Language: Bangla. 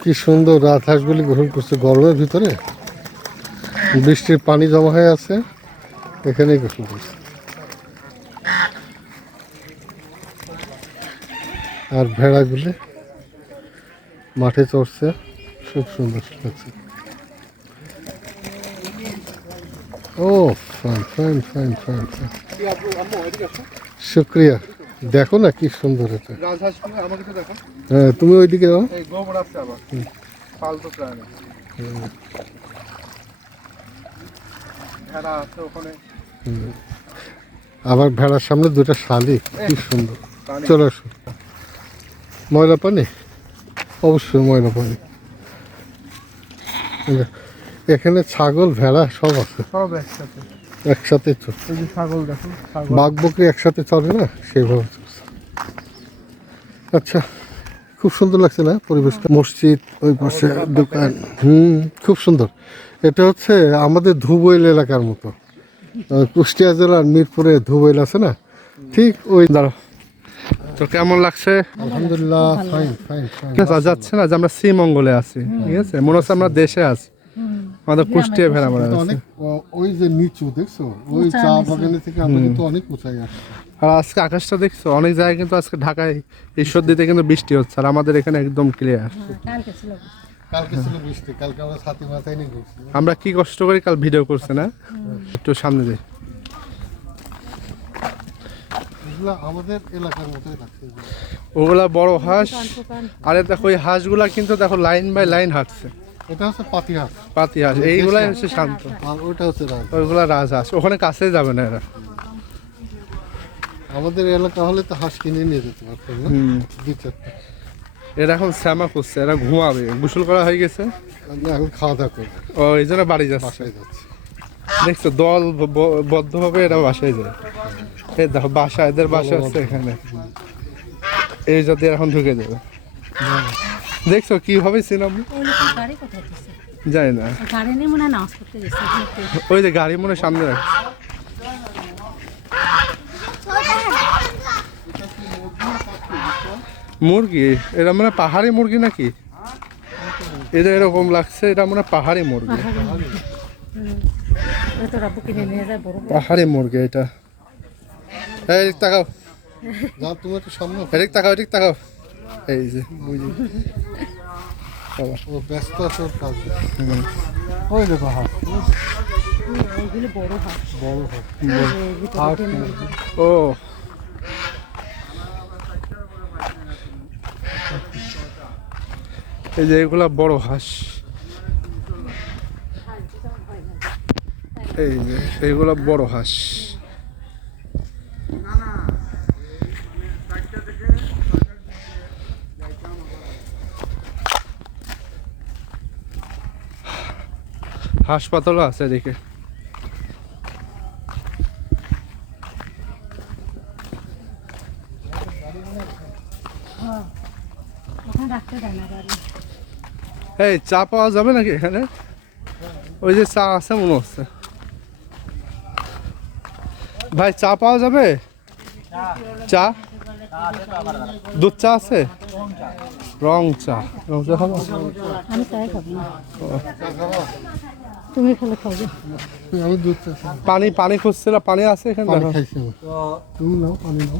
কি সুন্দর রাজহাঁসগুলি গ্রহণ করছে গরমের ভিতরে। বৃষ্টির পানি জমা হয়ে আছে, এখানেই গোসল করছে। আর ভেড়াগুলি মাঠে চড়ছে, খুব সুন্দর লাগছে। ও fine fine fine fine fine শুক্রিয়া। দেখো না কি সুন্দর এটা। হ্যাঁ তুমি ওইদিকে যাও। আবার। ভেড়ার সামনে দুটো শালিক কি সুন্দর। চলে আসো। ময়লা পানি? অবশ্যই ময়লা পানি। এখানে ছাগল ভেড়া সব আছে। সব একসাথে। একসাথে তো ছাগল দেখো বাঘ বকরি একসাথে চলে না সেইভাবে আচ্ছা খুব সুন্দর লাগছে না পরিবেশটা? মসজিদ ওই পাশে দোকান। হুম খুব সুন্দর। এটা হচ্ছে আমাদের ধুবইল এলাকার মতো। কুষ্টিয়া জেলার মিরপুরে ধুবইল আছে না? ঠিক ওই দাঁড়ো তো কেমন লাগছে? আলহামদুলিল্লাহ ফাইন ফাইন ফাইন ঠিক আছে যাচ্ছে না যে আমরা শ্রীমঙ্গলে আছি ঠিক আছে? মনে হচ্ছে আমরা দেশে আছি। আমাদের কুষ্টিয়া ভেড়া মারা অনেক ওই যে নিচু দেখছ? ওই চা বাগানে থেকে আমরা কিন্তু অনেক উঁচাই আসছি। আর আজকে আকাশটা দেখছ? অনেক জায়গায় কিন্তু আজকে ঢাকায় ঈশ্বর দিতে কিন্তু বৃষ্টি হচ্ছে আর আমাদের এখানে একদম ক্লিয়ার কালকে ছিল কালকে ছিল বৃষ্টি কালকে আমরা ছাতি মাথায় নিয়ে ঘুরছি। আমরা কি কষ্ট করে কাল ভিডিও করছে না? একটু সামনে দিই এগুলো আমাদের এলাকার মতোই লাগছে ওগুলা বড় হাঁস। আরে দেখো ওই হাঁসগুলা কিন্তু দেখো লাইন বাই লাইন হাঁটছে। এটা হচ্ছে পাতি হাঁস পাতি এইগুলাই হচ্ছে শান্ত। আর ওইটা হচ্ছে রাজ। ওইগুলা রাজ হাঁস। ওখানে কাছে যাবে না এরা। আমাদের এলাকা হলে তো হাঁস কিনে নিয়ে যেতে পারতাম না। হুম। দুই চারটা। এরা এখন শ্যামা খুঁজছে এরা ঘুমাবে। গোসল করা হয়ে গেছে? এখন খাওয়া দাওয়া করব। ও এই জন্য বাড়ি যাচ্ছে। বাসায় যাচ্ছি। দেখছ দল বদ্ধভাবে এরা বাসায় যায়। এই দেখো বাসা এদের বাসা হচ্ছে এখানে। এই যদি এখন ঢুকে যাবে। দেখছ কীভাবে ছিলাম জানি না। ওই যে গাড়ি মনে সামনে রাখছে। মুরগি? এটা মানে পাহাড়ি মুরগি নাকি? এটা এরকম লাগছে এটা মানে পাহাড়ি মুরগি। পাহাড়ি মুরগি এটা। এই এদিক তাকাও। যাও তুমি একটু সামনে। এদিক তাকাও এদিক তাকাও। এই যে বুঝি বাবা। ও ব্যস্ত আছে ওর কাজে। ওই দেখো হাঁস ওইগুলো বড় হাঁস বড় হাঁস ওই যে ভিতরে হাঁস টেনে- মুরগি। ও। এই যে এগুলা বড় হাঁস। এই যে এইগুলা বড় হাঁস। হাসপাতালও আছে এদিকে। এই চা পাওয়া যাবে নাকি এখানে? ওই যে চা আছে মনে হচ্ছে। ভাই চা পাওয়া যাবে? চা? দুধ চা আছে? রং চা। রং চা। খাব তুমি খেলে খাবে আমি দুধ পানি পানি খুঁজছিল পানি আছে এখানে। তুমি নাও পানি নাও।